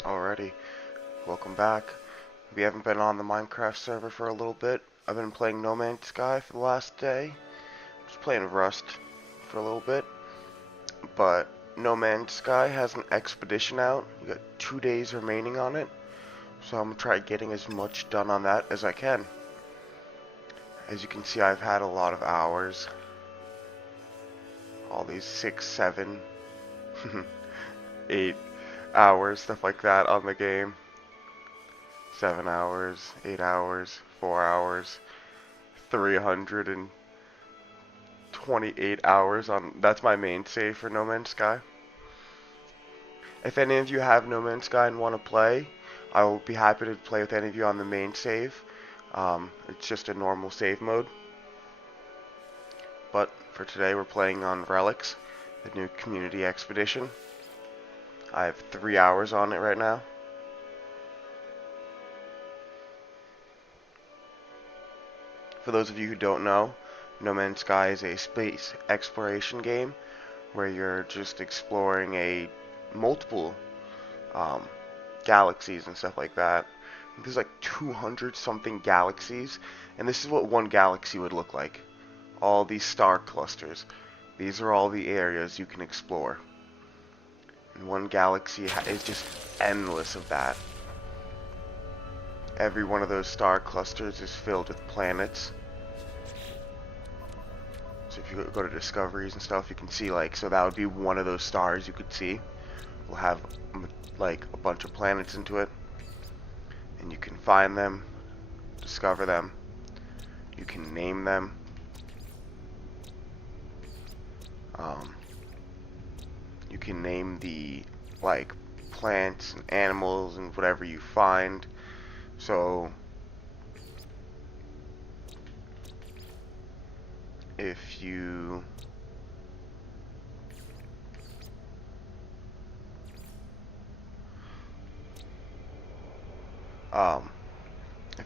Alrighty, welcome back. We haven't been on the Minecraft server for a little bit. I've been playing No Man's Sky for the last day. Just playing Rust for a little bit. But No Man's Sky has an expedition out. You got 2 days remaining on it. So I'm going to try getting as much done on that as I can. As you can see, I've had a lot of hours. All these 6, 7, 8 hours, stuff like that on the game. 7 hours, 8 hours, 4 hours, 328 hours on. That's my main save for No Man's Sky. If any of you have No Man's Sky and want to play, I will be happy to play with any of you on the main save. It's just a normal save mode. But for today, we're playing on Relics, the new community expedition. I have 3 hours on it right now. For those of you who don't know, No Man's Sky is a space exploration game where you're just exploring multiple galaxies and stuff like that. There's like 200 something galaxies, and this is what one galaxy would look like. All these star clusters. These are all the areas you can explore. And one galaxy is just endless of that. Every one of those star clusters is filled with planets. So if you go to discoveries and stuff, you can see so that would be one of those stars you could see. We'll have like a bunch of planets into it, and you can find them, discover them, you can name them. You can name the plants and animals and whatever you find. So if you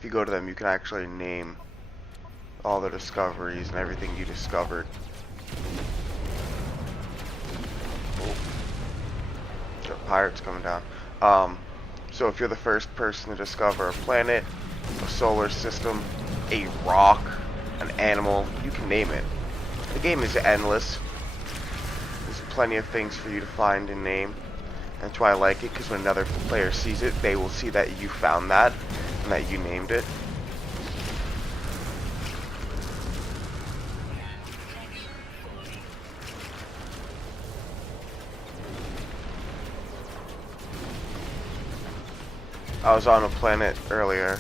go to them, you can actually name all the discoveries and everything you discovered. Oh, got pirates coming down. So if you're the first person to discover a planet, a solar system, a rock, an animal, you can name it. The game is endless. There's plenty of things for you to find and name. That's why I like it, because when another player sees it, they will see that you found that and that you named it. I was on a planet earlier,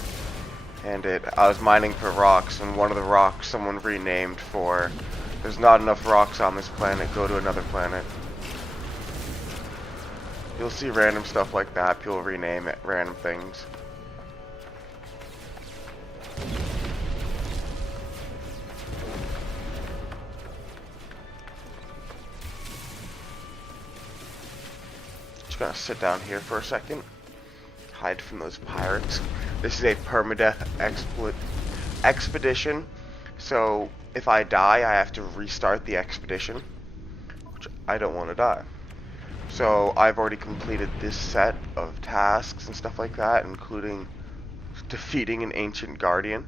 and I was mining for rocks, and one of the rocks someone renamed for, there's not enough rocks on this planet, go to another planet. You'll see random stuff like that, people rename it, random things. Just gonna sit down here for a second. Hide from those pirates. This is a permadeath expedition, so if I die, I have to restart the expedition, which I don't want to die. So I've already completed this set of tasks and stuff like that, including defeating an ancient guardian.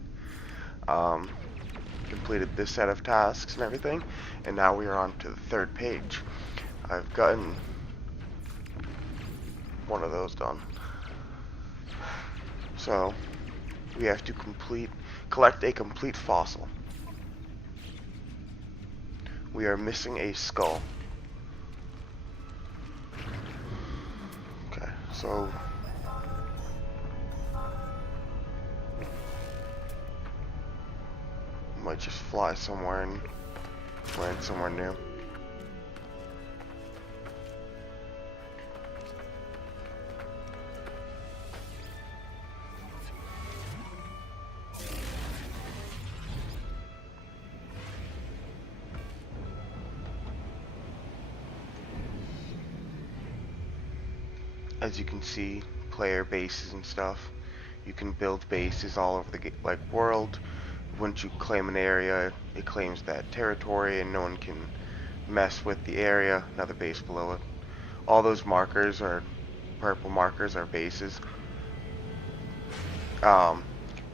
Completed this set of tasks and everything, and now we are on to the third page. I've gotten one of those done. So we have to collect a complete fossil. We are missing a skull. Okay, so might just fly somewhere and land somewhere new. As you can see, player bases and stuff. You can build bases all over the world. Once you claim an area, it claims that territory, and no one can mess with the area. Another base below it. All those markers are purple markers are bases. Um,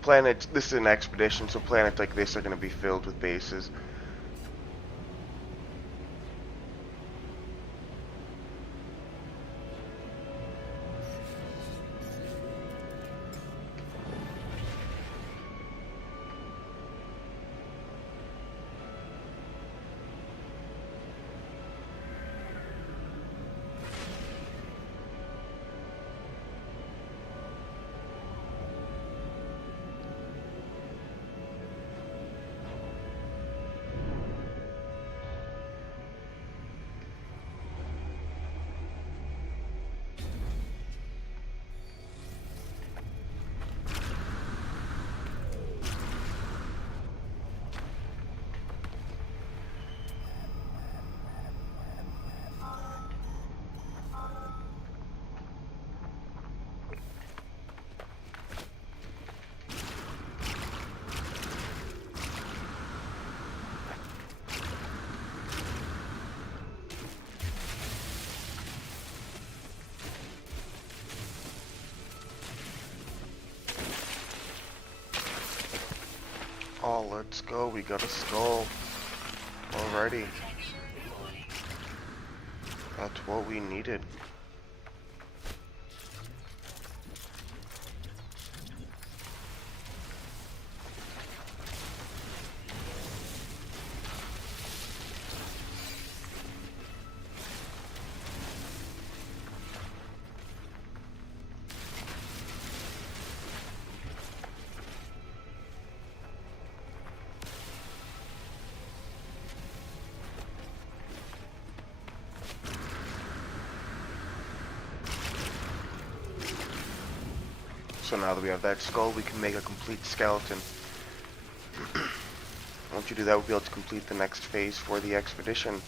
planets, this is an expedition, so planets like this are going to be filled with bases. Oh, let's go. We got a skull. Alrighty. That's what we needed. So now that we have that skull, we can make a complete skeleton. Once you do that, we'll be able to complete the next phase for the expedition.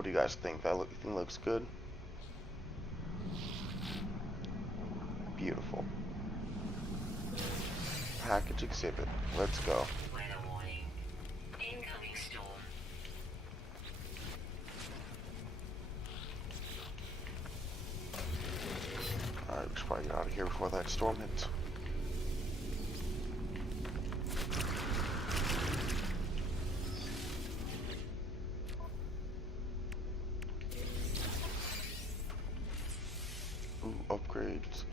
What do you guys think? Everything looks good? Beautiful. Package exhibit. Let's go. Weather warning. Incoming storm. Alright, we should probably get out of here before that storm hits. Ooh, upgrades.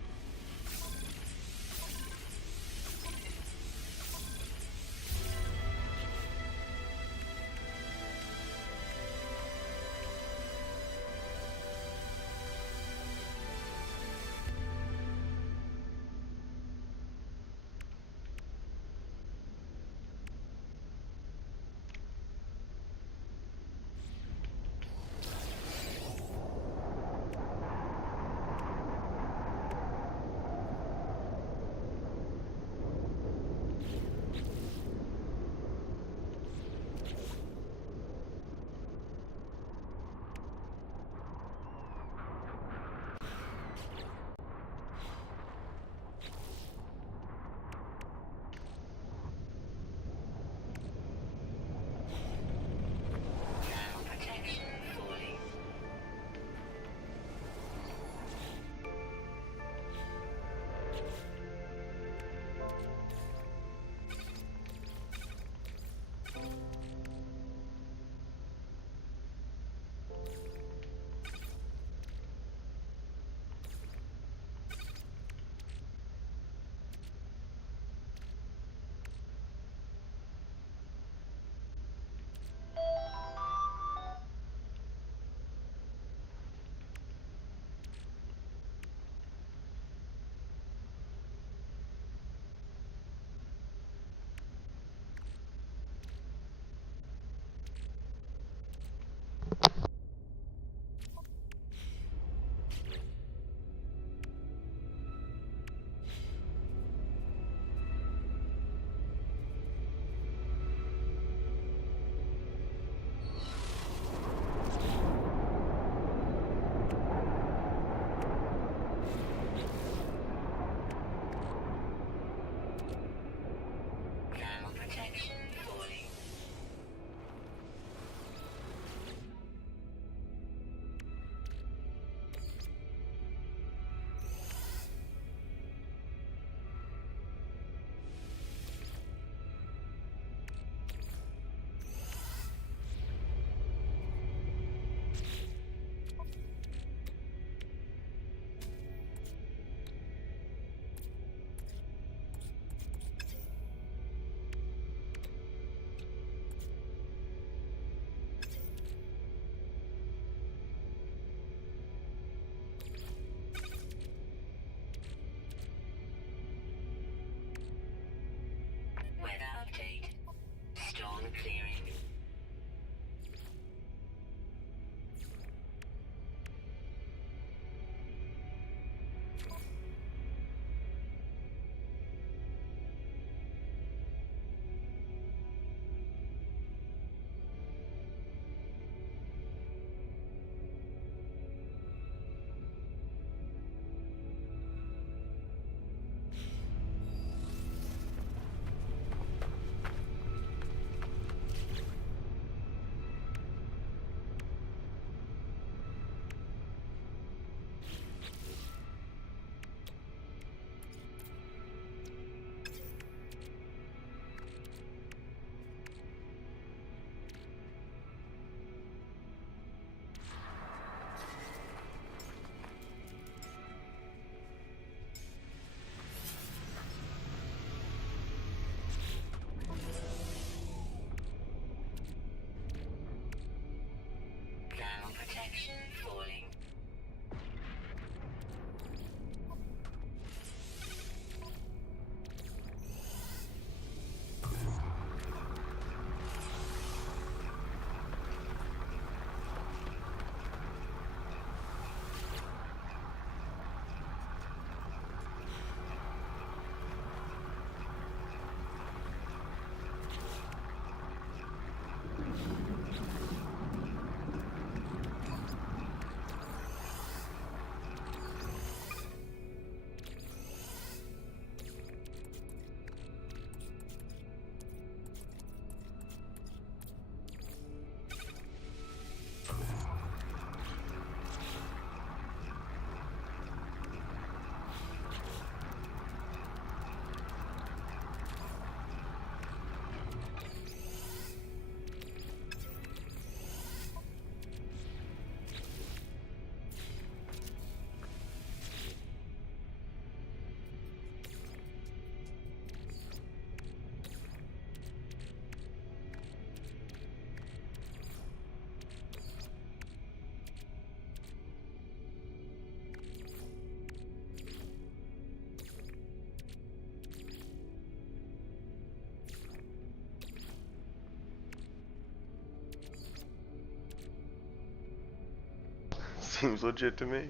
Seems legit to me.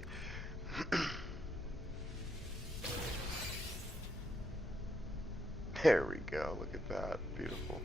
There we go. Look at that. Beautiful.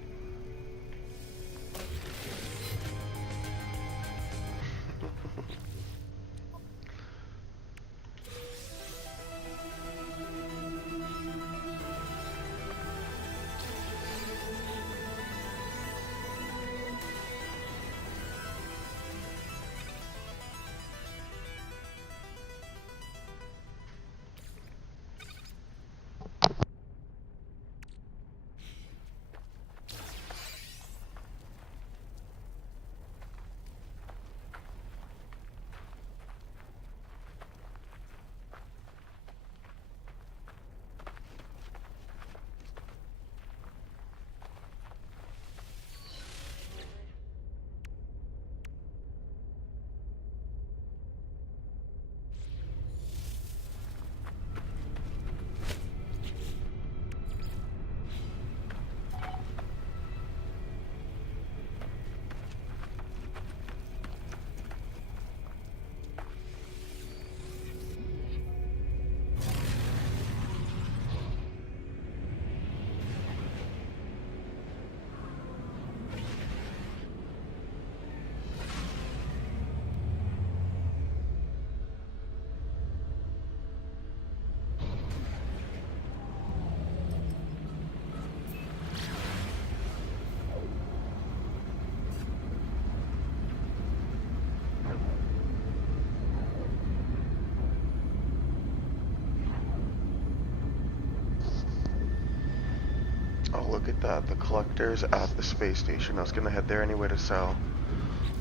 Oh, look at that. The collector's at the space station. I was gonna head there anyway to sell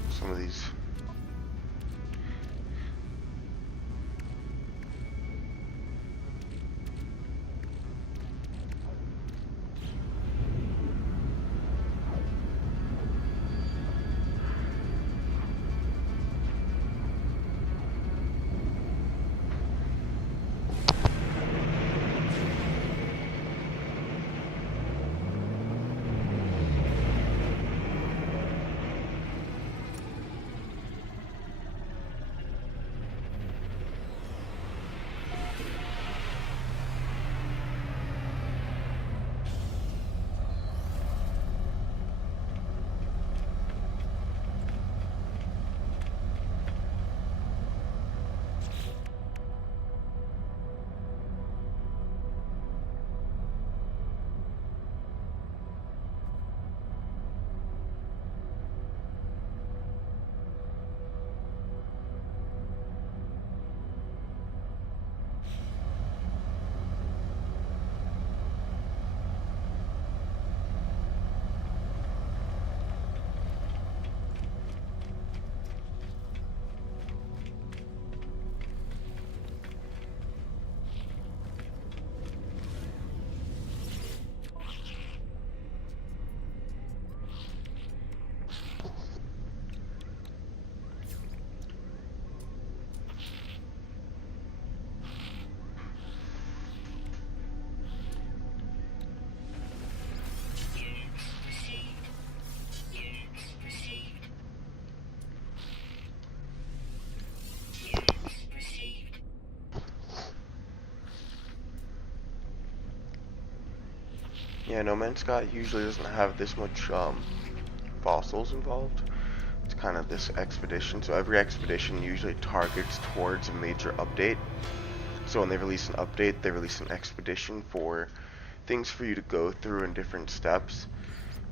some of these. Yeah, No Man's Sky usually doesn't have this much fossils involved. It's kind of this expedition, so every expedition usually targets towards a major update. So when they release an update, they release an expedition for things for you to go through in different steps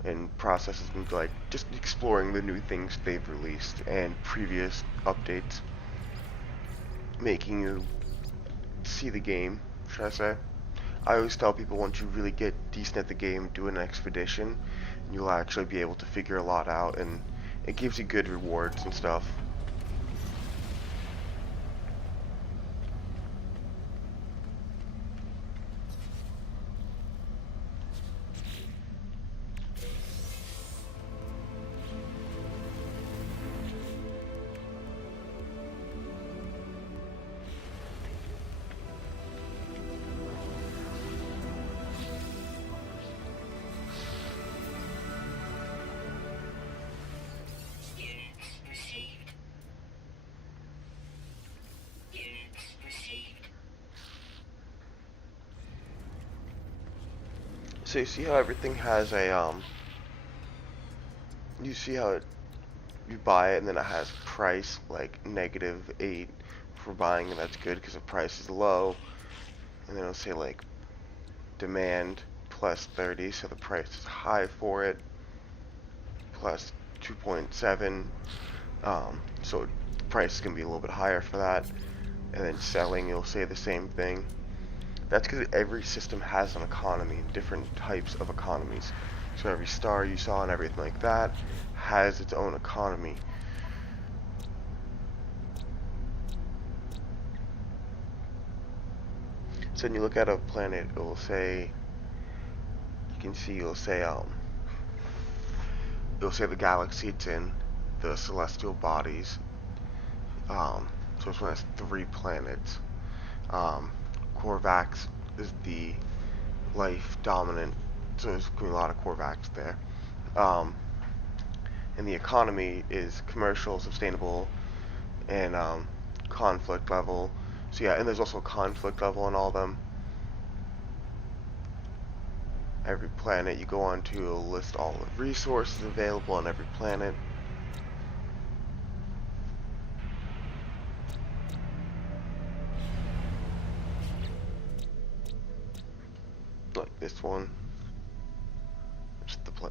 and processes, and like just exploring the new things they've released and previous updates, making you see the game, should I say. I always tell people once you really get decent at the game, do an expedition, and you'll actually be able to figure a lot out, and it gives you good rewards and stuff. Units received. So you see how everything has a you see how you buy it and then it has price like -8 for buying, and that's good because the price is low. And then it'll say like demand +30, so the price is high for it, plus 2.7. So the price is going to be a little bit higher for that. And then selling, you'll say the same thing. That's because every system has an economy, different types of economies. So every star you saw and everything like that has its own economy. So when you look at a planet, it will say, you can see, it'll say the galaxy it's in, the celestial bodies. So this one has 3 planets. Corvax is the life dominant, so there's going to be a lot of Corvax there. And the economy is commercial, sustainable, and conflict level. So yeah, and there's also conflict level in all of them. Every planet you go on to will list all the resources available on every planet. Like this one,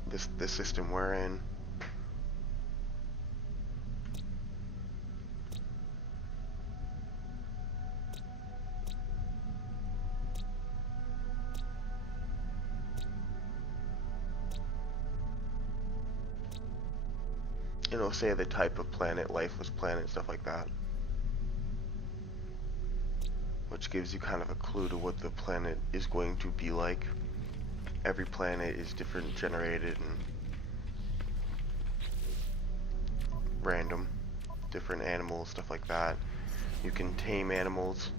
this system we're in. And it'll say the type of planet, lifeless planet, stuff like that. Which gives you kind of a clue to what the planet is going to be like. Every planet is different, generated, and random. Different animals, stuff like that. You can tame animals.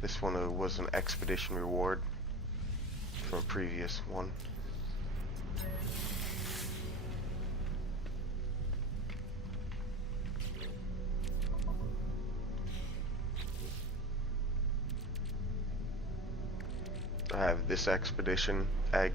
This one was an expedition reward from a previous one. I have this expedition egg.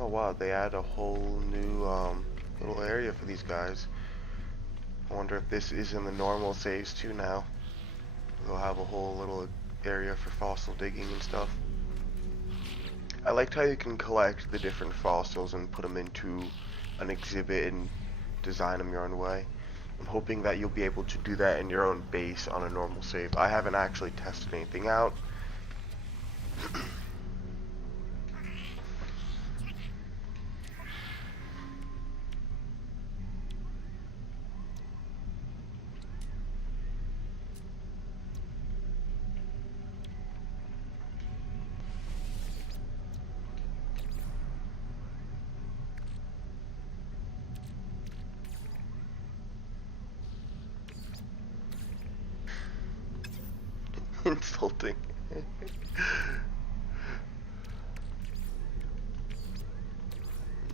Oh wow, they add a whole new little area for these guys. I wonder if this is in the normal saves too now. They'll have a whole little area for fossil digging and stuff. I liked how you can collect the different fossils and put them into an exhibit and design them your own way. I'm hoping that you'll be able to do that in your own base on a normal save. I haven't actually tested anything out. Insulting.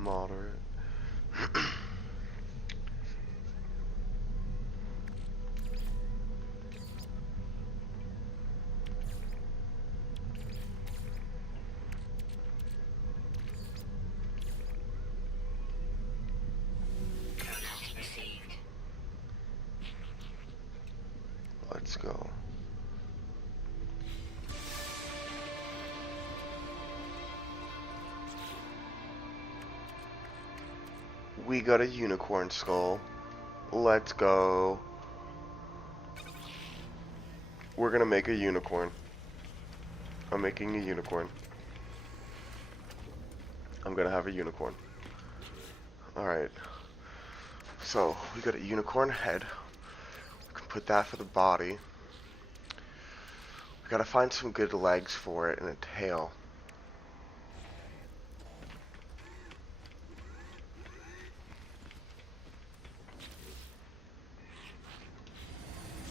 Moderate. Coordinates received. Let's go. We got a unicorn skull. Let's go. We're gonna make a unicorn. I'm making a unicorn. I'm gonna have a unicorn. Alright. So, we got a unicorn head. We can put that for the body. We gotta find some good legs for it and a tail.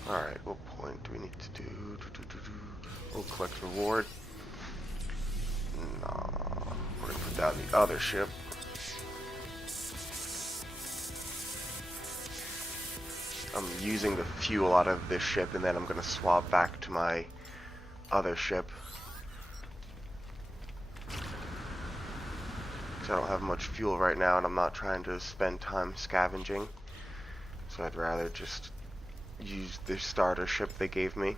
Alright, what point do we need to do? We'll collect reward. Nah, we're gonna put that in the other ship. I'm using the fuel out of this ship, and then I'm gonna swap back to my other ship. Because I don't have much fuel right now, and I'm not trying to spend time scavenging. So I'd rather just use the starter ship they gave me.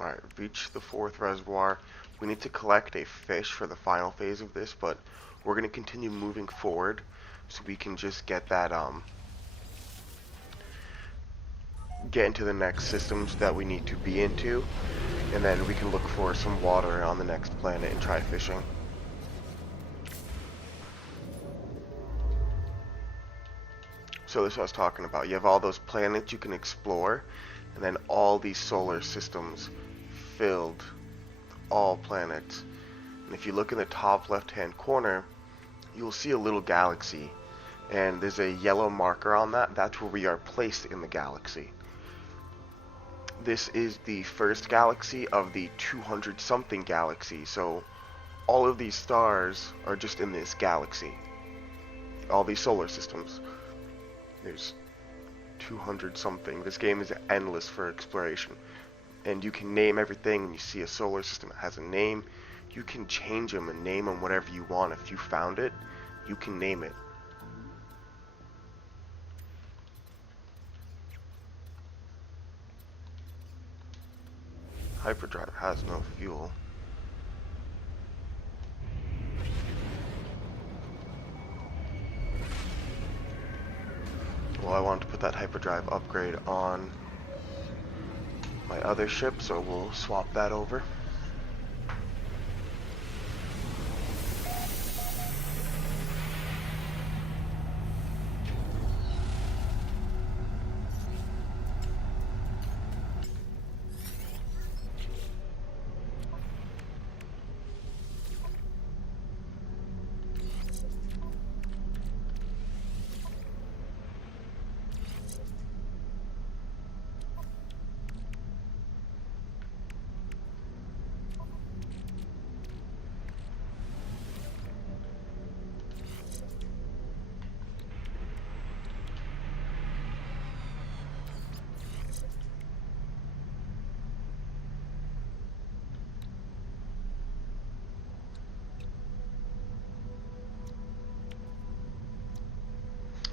Alright, reach the 4th reservoir. We need to collect a fish for the final phase of this, but we're going to continue moving forward so we can just get that, get into the next systems that we need to be into, and then we can look for some water on the next planet and try fishing. So this is what I was talking about. You have all those planets you can explore, and then all these solar systems filled, all planets. And if you look in the top left-hand corner, you'll see a little galaxy, and there's a yellow marker on that. That's where we are placed in the galaxy. This is the first galaxy of the 200-something galaxy, so all of these stars are just in this galaxy. All these solar systems. There's 200-something. This game is endless for exploration. And you can name everything. When you see a solar system that has a name, you can change them and name them whatever you want. If you found it, you can name it. Hyperdrive has no fuel. Well, I want to put that hyperdrive upgrade on my other ship, so we'll swap that over.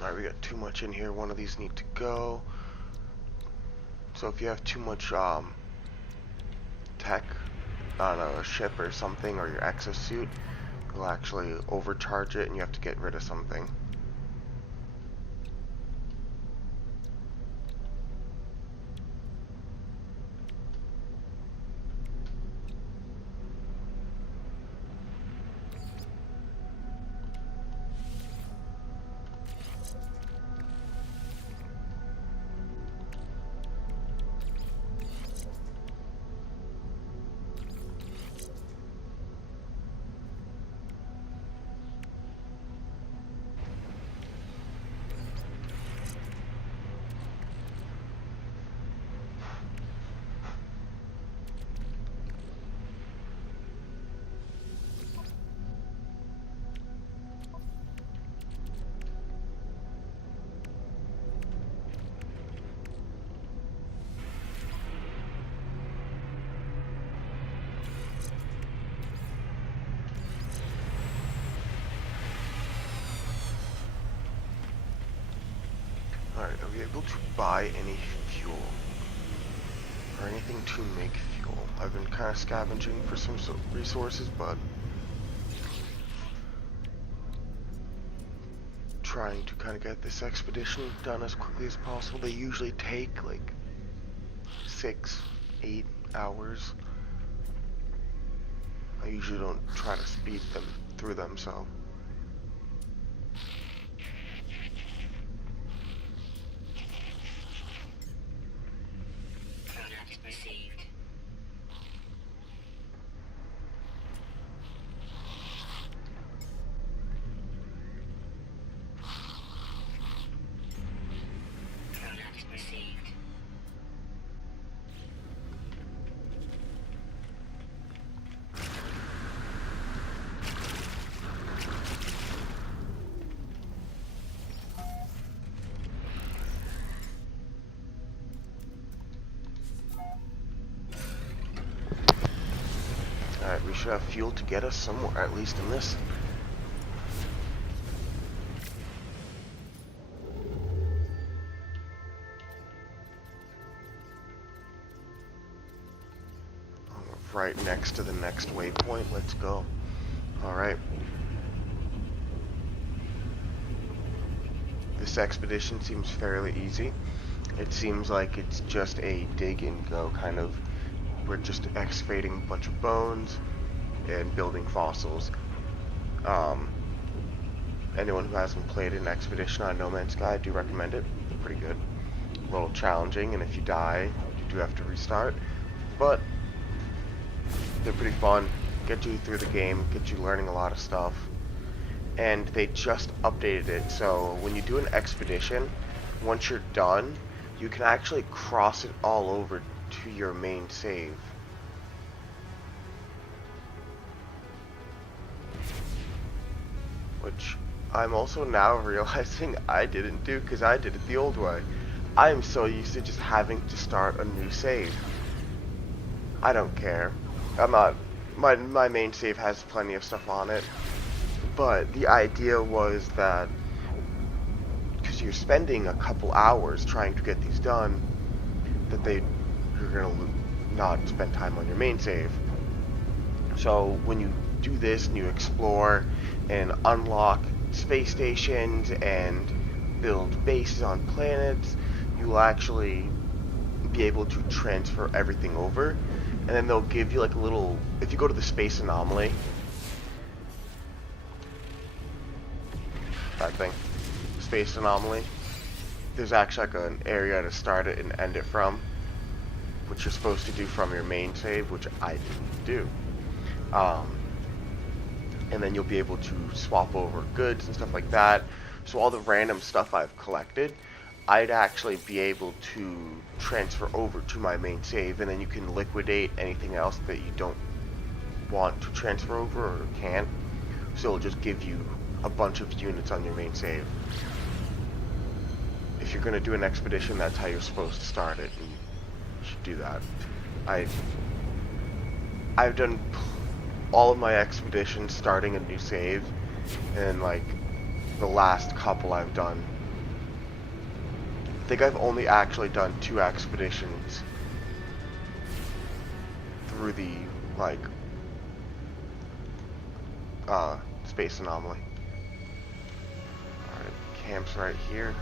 Alright, we got too much in here. One of these need to go. So if you have too much tech on a ship or something, or your exosuit, you'll actually overcharge it and you have to get rid of something. Alright, are we able to buy any fuel? Or anything to make fuel? I've been kind of scavenging for some resources, but trying to kind of get this expedition done as quickly as possible. They usually take like 6-8 hours. I usually don't try to speed them through them, so Product received. Alright, we should have fuel to get us somewhere, at least in this. Right next to the next waypoint. Let's go. Alright. This expedition seems fairly easy. It seems like it's just a dig and go kind of. We're just excavating a bunch of bones and building fossils. Anyone who hasn't played an expedition on No Man's Sky, I do recommend it. They're pretty good. A little challenging, and if you die, you do have to restart. But they're pretty fun. Get you through the game, get you learning a lot of stuff. And they just updated it, so when you do an expedition, once you're done, you can actually cross it all over to your main save. Which I'm also now realizing I didn't do because I did it the old way. I am so used to just having to start a new save. I don't care. I'm not. My main save has plenty of stuff on it. But the idea was that because you're spending a couple hours trying to get these done, that you're gonna not spend time on your main save. So when you do this and you explore and unlock space stations and build bases on planets, you'll actually be able to transfer everything over, and then they'll give you like a little, if you go to the space anomaly, that thing, space anomaly, there's actually like an area to start it and end it from, which you're supposed to do from your main save, which I didn't do. And then you'll be able to swap over goods and stuff like that. So all the random stuff I've collected, I'd actually be able to transfer over to my main save, and then you can liquidate anything else that you don't want to transfer over or can't. So it'll just give you a bunch of units on your main save. If you're going to do an expedition, that's how you're supposed to start it, and you should do that. I've done all of my expeditions starting a new save, and like the last couple I've done, I think I've only actually done 2 expeditions through the like space anomaly. Alright, camp's right here.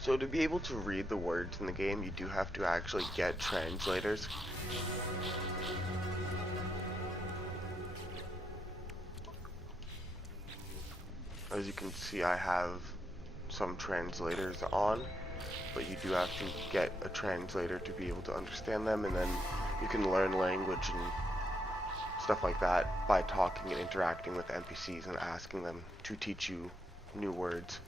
So to be able to read the words in the game, you do have to actually get translators. As you can see, I have some translators on, but you do have to get a translator to be able to understand them, and then you can learn language and stuff like that by talking and interacting with NPCs and asking them to teach you new words.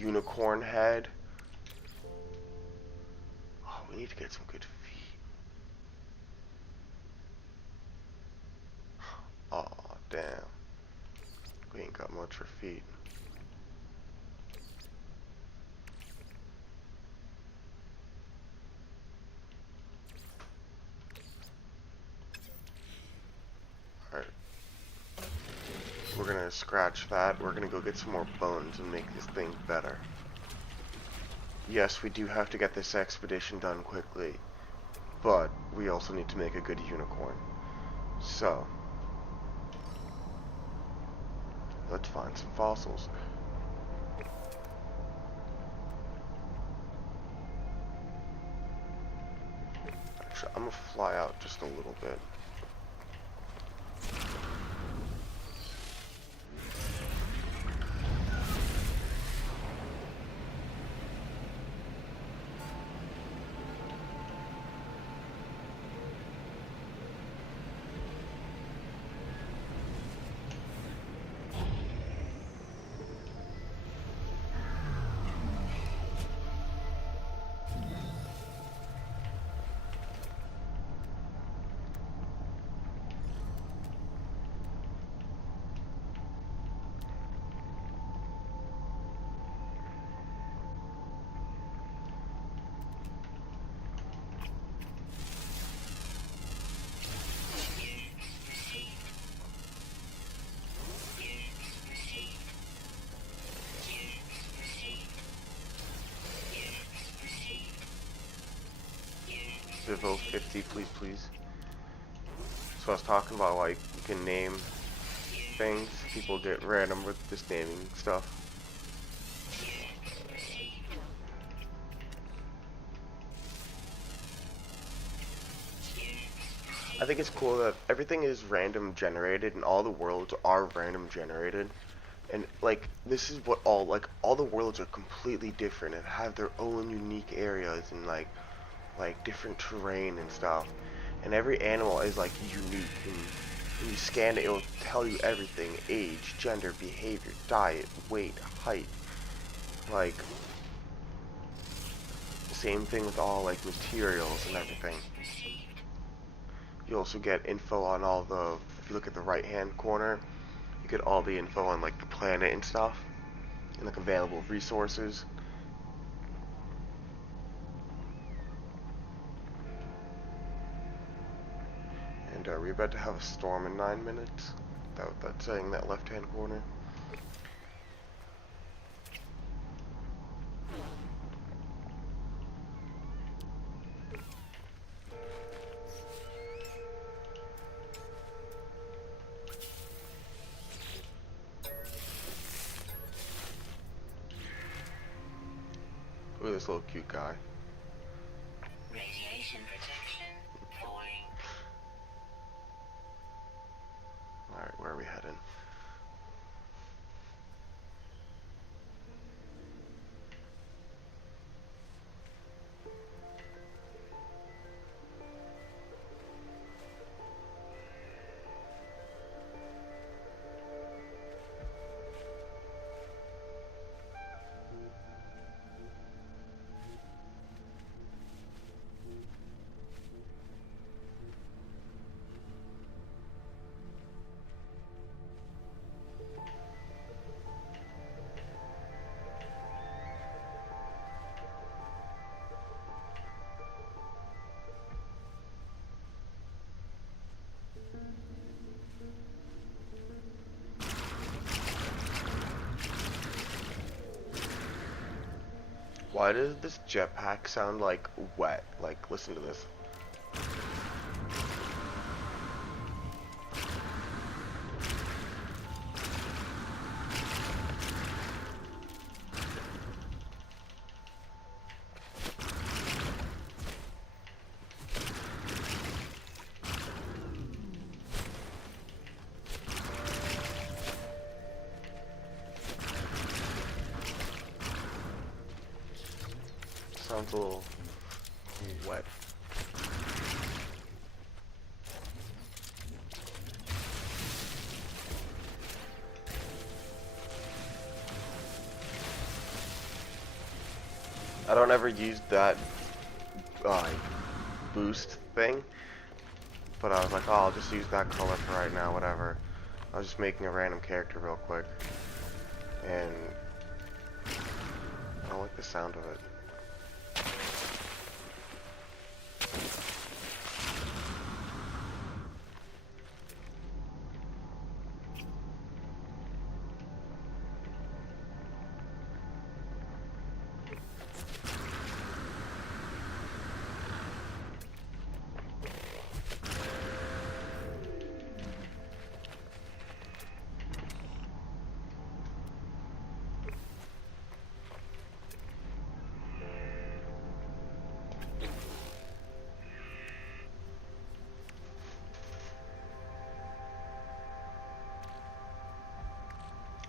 unicorn head. Oh, we need to get some good feet. Oh, damn. We ain't got much for feet. Alright. We're gonna scratch that. We're gonna go get some more bones and make this thing better. Yes, we do have to get this expedition done quickly, but we also need to make a good unicorn. So, let's find some fossils. Actually, I'm gonna fly out just a little bit. Civil 50, please, please. So I was talking about, like, you can name things. People get random with this naming stuff. I think it's cool that everything is random generated and all the worlds are random generated. And like this is what all the worlds are completely different and have their own unique areas and like different terrain and stuff. And every animal is like unique, and when you scan it, it'll tell you everything: age, gender, behavior, diet, weight, height. Like same thing with all like materials and everything. You also get info on all the, if you look at the right hand corner, you get all the info on like the planet and stuff, and like available resources. And are we about to have a storm in 9 minutes? That's saying that left hand corner. Look at this little cute guy. Radiation protection falling. Alright, where are we heading? Why does this jetpack sound like wet? Like, listen to this. Sounds a little wet. I don't ever use that boost thing, but I was like, oh, I'll just use that color for right now, whatever. I was just making a random character real quick, and I don't like the sound of it.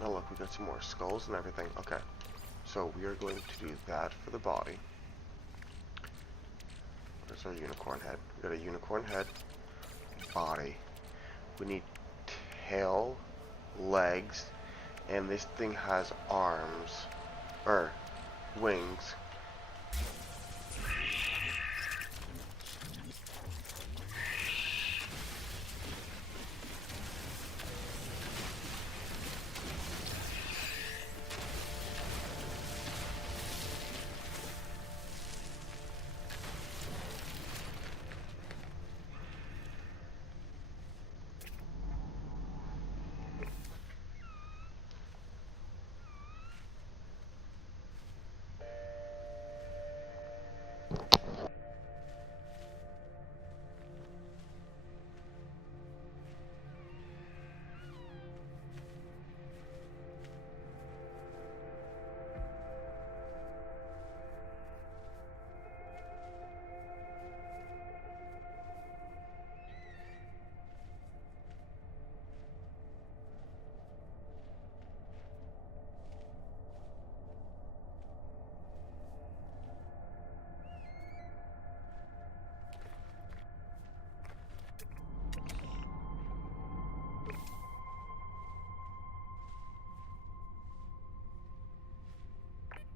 Oh look, we got some more skulls and everything. Okay, so we are going to do that for the body. There's our unicorn head. We got a unicorn head, body. We need tail, legs, and this thing has arms, or wings.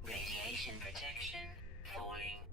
Radiation protection falling.